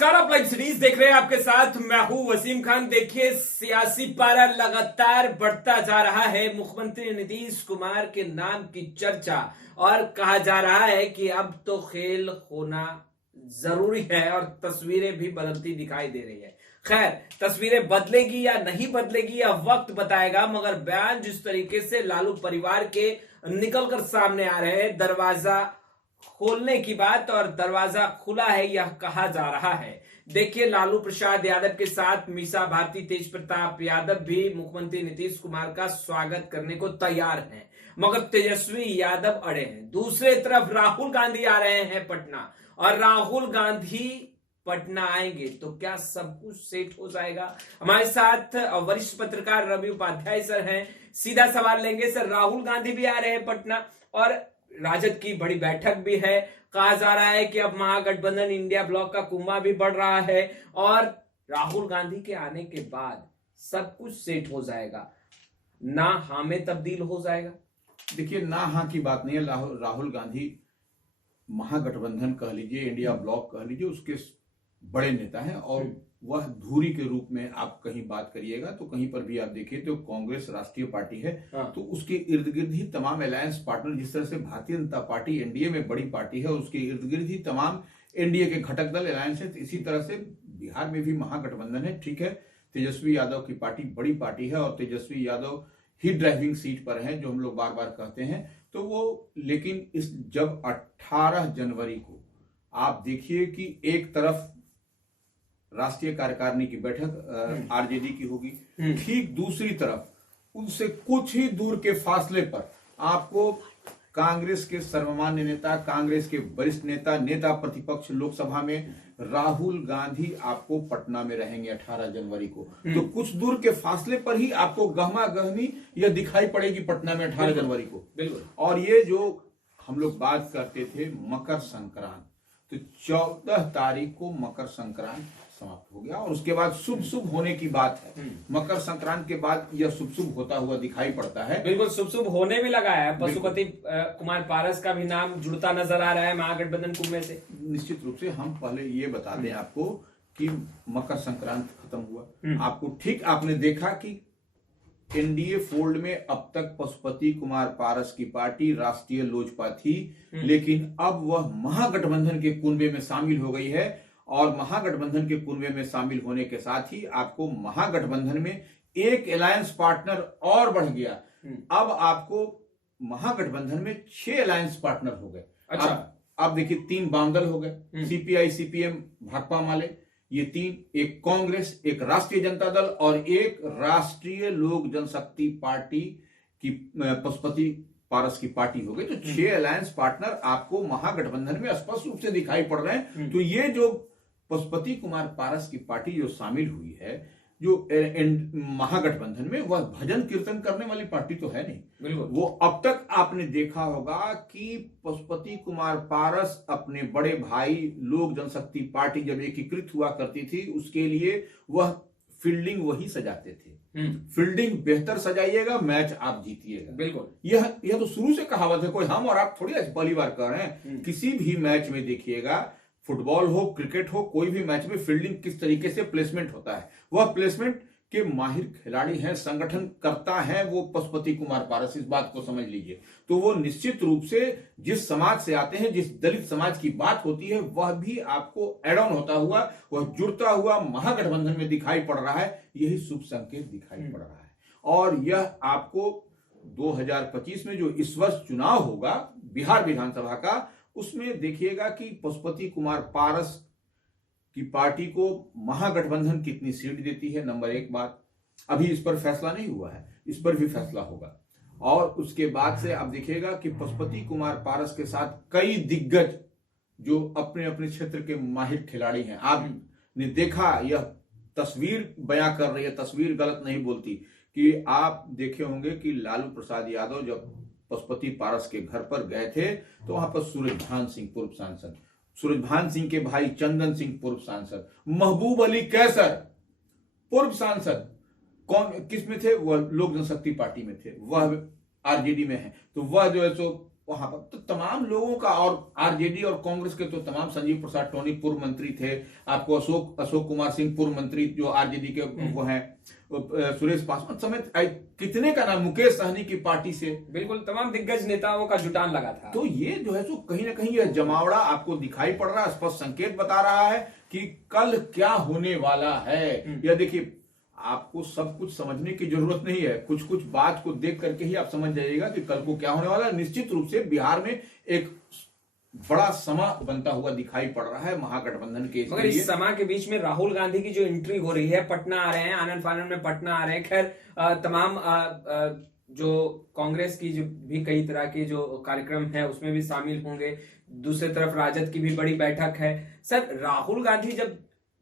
नमस्कार, आप live series देख रहे हैं। आपके साथ मैं हूं वसीम खान। देखिए, सियासी पारा लगातार बढ़ता जा रहा है। मुख्यमंत्री नीतीश कुमार के नाम की चर्चा और कहा जा रहा है कि अब तो खेल होना जरूरी है और तस्वीरें भी बदलती दिखाई दे रही है। खैर, तस्वीरें बदलेगी या नहीं बदलेगी यह वक्त बताएगा, मगर बयान जिस तरीके से लालू परिवार के निकलकर सामने आ रहे हैं, दरवाजा खोलने की बात और दरवाजा खुला है यह कहा जा रहा है। देखिए, लालू प्रसाद यादव के साथ मीसा भारती, तेज प्रताप यादव भी मुख्यमंत्री नीतीश कुमार का स्वागत करने को तैयार हैं, मगर तेजस्वी यादव अड़े हैं। दूसरे तरफ राहुल गांधी आ रहे हैं पटना, और राहुल गांधी पटना आएंगे तो क्या सब कुछ सेट हो जाएगा? हमारे साथ वरिष्ठ पत्रकार रवि उपाध्याय सर हैं। सीधा सवाल लेंगे सर, राहुल गांधी भी आ रहे हैं पटना और राजद की बड़ी बैठक भी है। कहा जा रहा है कि अब महागठबंधन इंडिया ब्लॉक का कुंभा भी बढ़ रहा है और राहुल गांधी के आने के बाद सब कुछ सेट हो जाएगा, ना हाँ में तब्दील हो जाएगा। देखिए, ना हाँ की बात नहीं है। राहुल गांधी महागठबंधन कह लीजिए, इंडिया ब्लॉक कह लीजिए, उसके बड़े नेता हैं और वह धुरी के रूप में आप कहीं बात करिएगा तो कहीं पर भी आप देखिए तो कांग्रेस राष्ट्रीय पार्टी है। तो उसके इर्द गिर्द ही तमाम अलायंस पार्टनर, जिस तरह से भारतीय जनता पार्टी एनडीए में बड़ी पार्टी है, उसके इर्द गिर्द ही तमाम एनडीए के घटक दल अलायंस है। इसी तरह से बिहार में भी महागठबंधन है। ठीक है, तेजस्वी यादव की पार्टी बड़ी पार्टी है और तेजस्वी यादव ही ड्राइविंग सीट पर है, जो हम लोग बार बार कहते हैं। तो वो, लेकिन इस जब 18 जनवरी को आप देखिए कि एक तरफ राष्ट्रीय कार्यकारिणी की बैठक आरजेडी की होगी, ठीक दूसरी तरफ उनसे कुछ ही दूर के फासले पर आपको कांग्रेस के सर्वमान्य नेता, कांग्रेस के वरिष्ठ नेता प्रतिपक्ष लोकसभा में राहुल गांधी आपको पटना में रहेंगे 18 जनवरी को। तो कुछ दूर के फासले पर ही आपको गहमा गहमी यह दिखाई पड़ेगी पटना में 18 जनवरी को। बिल्कुल। और ये जो हम लोग बात करते थे मकर संक्रांत, तो 14 तारीख को मकर संक्रांत समाप्त हो गया और उसके बाद शुभ शुभ होने की बात है। मकर संक्रांत के बाद यह शुभ शुभ होता हुआ दिखाई पड़ता है। बिल्कुल, शुभ शुभ होने भी लगा है। पशुपति कुमार पारस का भी नाम जुड़ता नजर आ रहा है महागठबंधन कुंभे से। निश्चित रूप से हम पहले ये बता दें आपको कि मकर संक्रांत खत्म हुआ, आपको ठीक आपने देखा कि एनडीए फोल्ड में अब तक पशुपति कुमार पारस की पार्टी राष्ट्रीय लोजपा थी, लेकिन अब वह महागठबंधन के कुंभे में शामिल हो गई है। और महागठबंधन के कुंभे में शामिल होने के साथ ही आपको महागठबंधन में एक अलायंस पार्टनर और बढ़ गया। अब आपको महागठबंधन में 6 अलायंस पार्टनर हो गए। अच्छा, अब देखिए 3 बामदल हो गए, सीपीआई, सीपीएम, भाकपा माले, ये 3, एक कांग्रेस, एक राष्ट्रीय जनता दल और एक राष्ट्रीय लोक जनशक्ति पार्टी की पशुपति पारस की पार्टी हो गई। तो 6 अलायंस पार्टनर आपको महागठबंधन में स्पष्ट रूप से दिखाई पड़ रहे हैं। तो ये जो पशुपति कुमार पारस की पार्टी जो शामिल हुई है जो महागठबंधन में, वह भजन कीर्तन करने वाली पार्टी तो है नहीं। वो अब तक आपने देखा होगा कि पशुपति कुमार पारस अपने बड़े भाई लोक जनशक्ति पार्टी जब एकीकृत हुआ करती थी, उसके लिए वह फील्डिंग वही सजाते थे। फील्डिंग बेहतर सजाइएगा, मैच आप जीतिएगा। बिल्कुल, यह तो शुरू से कहावत है, कोई हम और आप थोड़ी पहली बार कर रहे हैं। किसी भी मैच में देखिएगा, फुटबॉल हो, क्रिकेट हो, कोई भी मैच में फील्डिंग किस तरीके से प्लेसमेंट होता है, वह प्लेसमेंट के माहिर खिलाड़ी हैं, संगठन करता है वो पशुपति कुमार पारस। इस बात को समझ लीजिए। तो वो निश्चित रूप से जिस समाज से आते हैं, जिस दलित समाज की बात होती है, वह भी आपको एड ऑन होता हुआ, वह जुड़ता हुआ महागठबंधन में दिखाई पड़ रहा है। यही शुभ संकेत दिखाई पड़ रहा है। और यह आपको 2025 में जो इस वर्ष चुनाव होगा बिहार विधानसभा का, उसमें देखिएगा कि पशुपति कुमार पारस की पार्टी को महागठबंधन कितनी सीट देती है। नंबर 1 बात, अभी इस पर फैसला नहीं हुआ है, इस पर भी फैसला होगा। और उसके बाद से आप देखिएगा कि पशुपति कुमार पारस के साथ कई दिग्गज जो अपने अपने क्षेत्र के माहिर खिलाड़ी हैं। आपने देखा, यह तस्वीर बयां कर रही है, तस्वीर गलत नहीं बोलती, कि आप देखे होंगे कि लालू प्रसाद यादव जब पशुपति पारस के घर पर गए थे तो वहां पर सूरजभान सिंह पूर्व सांसद, सूरजभान सिंह के भाई चंदन सिंह पूर्व सांसद, महबूब अली कैसर पूर्व सांसद, कौन किस में थे? वह लोक जनशक्ति पार्टी में थे, वह आरजेडी में है। तो वह जो है सो वहां पर तो तमाम लोगों का, और आरजेडी और कांग्रेस के तो तमाम, संजीव प्रसाद टोनी पूर्व मंत्री थे, आपको अशोक कुमार सिंह पूर्व मंत्री जो आरजेडी के वो हैं, सुरेश पासवान समेत कितने का नाम, मुकेश सहनी की पार्टी से, बिल्कुल तमाम दिग्गज नेताओं का जुटान लगा था। तो ये जो है सो कहीं ना कहीं यह जमावड़ा आपको दिखाई पड़ रहा है, स्पष्ट संकेत बता रहा है कि कल क्या होने वाला है। यह देखिए, आपको सब कुछ समझने की जरूरत नहीं है, कुछ कुछ बात को देख करके ही आप समझ जाइएगा कि कल को क्या होने वाला है। निश्चित रूप से बिहार में एक बड़ा समा बनता हुआ दिखाई पड़ रहा है महागठबंधन के। मगर इस समा के बीच में राहुल गांधी की जो एंट्री हो रही है, पटना आ रहे हैं, आनंद फानन में पटना आ रहे हैं। खैर तमाम जो कांग्रेस की जो भी कई तरह के जो कार्यक्रम है उसमें भी शामिल होंगे। दूसरी तरफ राजद की भी बड़ी बैठक है। सर, राहुल गांधी जब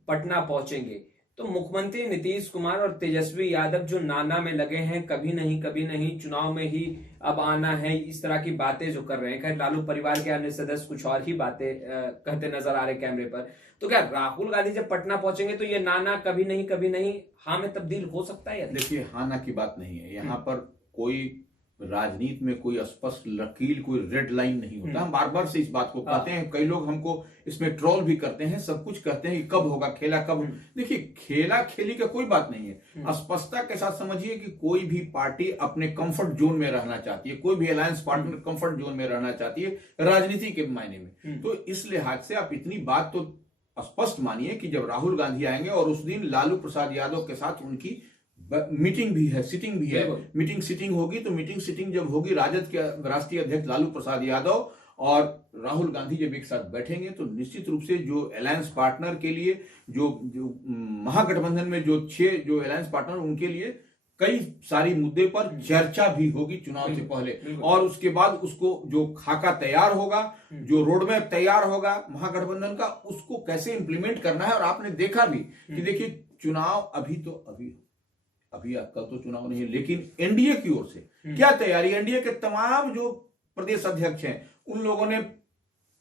पटना पहुंचेंगे तो मुख्यमंत्री नीतीश कुमार और तेजस्वी यादव जो नाना में लगे हैं, कभी नहीं चुनाव में ही अब आना है, इस तरह की बातें जो कर रहे हैं। खैर लालू परिवार के अन्य सदस्य कुछ और ही बातें कहते नजर आ रहे कैमरे पर। तो क्या राहुल गांधी जब पटना पहुंचेंगे तो ये नाना कभी नहीं हाँ में तब्दील हो सकता है? देखिए, हाँ ना की बात नहीं है यहाँ पर। कोई राजनीति में कोई स्पष्ट लकीर, कोई रेड लाइन नहीं होता। हम बार बार से इस बात को कहते हैं, कई लोग हमको इसमें ट्रोल भी करते हैं, सब कुछ कहते हैं कि कब होगा खेला, कब। देखिए, खेला खेली का कोई बात नहीं है। स्पष्टता के साथ समझिए कि कोई भी पार्टी अपने कंफर्ट जोन में रहना चाहती है, कोई भी अलायंस पार्टनर कंफर्ट जोन में रहना चाहती है राजनीति के मायने में। तो इस लिहाज से आप इतनी बात तो स्पष्ट मानिए कि जब राहुल गांधी आएंगे और उस दिन लालू प्रसाद यादव के साथ उनकी मीटिंग भी है, सिटिंग भी है, मीटिंग सिटिंग होगी। तो मीटिंग सिटिंग जब होगी, राजद के राष्ट्रीय अध्यक्ष लालू प्रसाद यादव और राहुल गांधी जब एक साथ बैठेंगे तो निश्चित रूप से जो अलायंस पार्टनर के लिए, जो महागठबंधन में जो 6 जो अलायंस पार्टनर, उनके लिए कई सारी मुद्दे पर चर्चा भी होगी चुनाव से पहले। और उसके बाद उसको जो खाका तैयार होगा, जो रोड मैप तैयार होगा महागठबंधन का, उसको कैसे इंप्लीमेंट करना है। और आपने देखा भी कि देखिए, चुनाव अभी आपका तो चुनाव नहीं है, लेकिन एनडीए की ओर से क्या तैयारी, एनडीए के तमाम जो प्रदेश अध्यक्ष हैं उन लोगों ने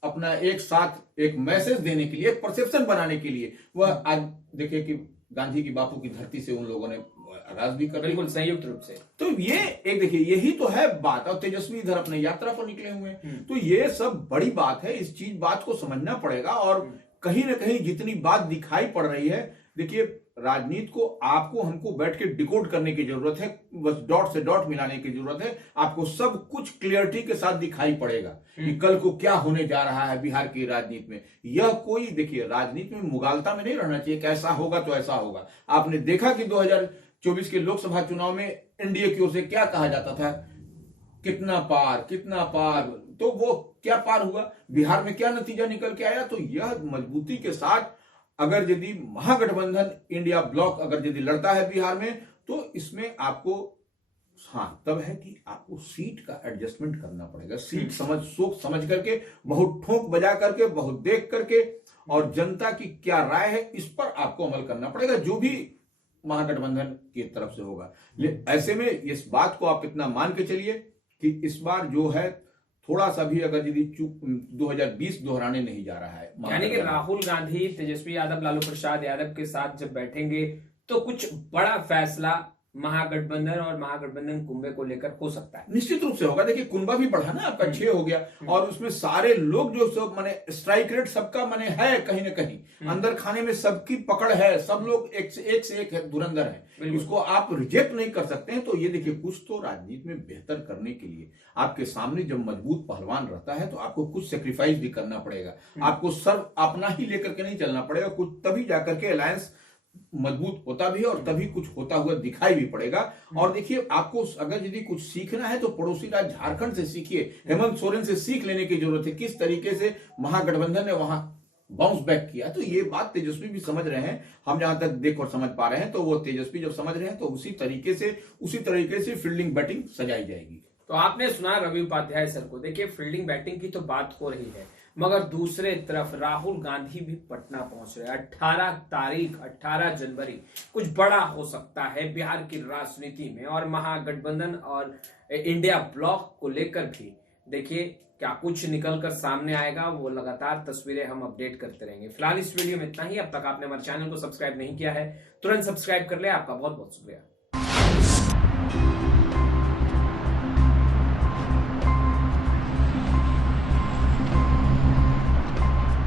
अपना एक साथ एक मैसेज देने के लिए, एक परसेप्शन बनाने के लिए, वह आज देखिए कि गांधी की बापू की धरती से उन लोगों ने आगाज भी कर, बिल्कुल संयुक्त रूप से। तो ये एक देखिए, यही तो है बात। और तेजस्वी इधर अपने यात्रा पर निकले हुए हैं। तो ये सब बड़ी बात है, इस बात को समझना पड़ेगा। और कहीं ना कहीं जितनी बात दिखाई पड़ रही है, देखिए, राजनीति को आपको हमको बैठ के डिकोड करने की जरूरत है, बस डॉट से डॉट मिलाने की जरूरत है। आपको सब कुछ क्लियरिटी के साथ दिखाई पड़ेगा कि कल को क्या होने जा रहा है बिहार की राजनीति में। यह कोई, देखिए, राजनीति में मुगालता में नहीं रहना चाहिए कि ऐसा होगा तो ऐसा होगा। आपने देखा कि 2024 के लोकसभा चुनाव में एनडीए की ओर से क्या कहा जाता था, कितना पार, तो वो क्या पार हुआ, बिहार में क्या नतीजा निकल के आया। तो यह मजबूती के साथ अगर यदि महागठबंधन इंडिया ब्लॉक अगर यदि लड़ता है बिहार में, तो इसमें आपको तब है कि आपको सीट का एडजस्टमेंट करना पड़ेगा। सीट सोच समझ करके, बहुत ठोक बजा करके, बहुत देख करके, और जनता की क्या राय है इस पर आपको अमल करना पड़ेगा, जो भी महागठबंधन की तरफ से होगा। ऐसे में इस बात को आप इतना मान के चलिए कि इस बार जो है थोड़ा सा भी अगर यदि 2020 दोहराने नहीं जा रहा है, यानी कि राहुल गांधी, तेजस्वी यादव, लालू प्रसाद यादव के साथ जब बैठेंगे तो कुछ बड़ा फैसला महागठबंधन और महागठबंधन कुंभे को लेकर हो सकता है। निश्चित रूप से होगा। देखिए, कुंभा भी बढ़ा ना आपका, 6 हो गया, और उसमें सारे लोग जो सब माने स्ट्राइक रेट सबका माने है, कहीं ना कहीं अंदर खाने में सबकी पकड़ है, सब लोग एक से एक धुरंधर है, इसको आप रिजेक्ट नहीं कर सकते हैं। तो ये देखिए, कुछ तो राजनीति में बेहतर करने के लिए आपके सामने जब मजबूत पहलवान रहता है तो आपको कुछ सेक्रीफाइस भी करना पड़ेगा। आपको सर्व अपना ही लेकर के नहीं चलना पड़ेगा, कुछ तभी जाकर के अलायंस मजबूत होता भी है और तभी कुछ होता हुआ दिखाई भी पड़ेगा। और देखिए, आपको अगर यदि कुछ सीखना है तो पड़ोसी राज्य झारखंड से सीखिए, हेमंत सोरेन से सीख लेने की जरूरत है, किस तरीके से महागठबंधन ने वहां बाउंस बैक किया। तो ये बात तेजस्वी भी समझ रहे हैं, हम जहां तक देख और समझ पा रहे हैं, तो वो तेजस्वी जब समझ रहे हैं तो उसी तरीके से फील्डिंग बैटिंग सजाई जाएगी। तो आपने सुना रवि उपाध्याय सर को। देखिए, फील्डिंग बैटिंग की तो बात हो रही है, मगर दूसरे तरफ राहुल गांधी भी पटना पहुंच रहे हैं। 18 जनवरी कुछ बड़ा हो सकता है बिहार की राजनीति में, और महागठबंधन और इंडिया ब्लॉक को लेकर भी देखिए क्या कुछ निकलकर सामने आएगा। वो लगातार तस्वीरें हम अपडेट करते रहेंगे। फिलहाल इस वीडियो में इतना ही। अब तक आपने हमारे चैनल को सब्सक्राइब नहीं किया है, तुरंत सब्सक्राइब कर ले। आपका बहुत बहुत शुक्रिया।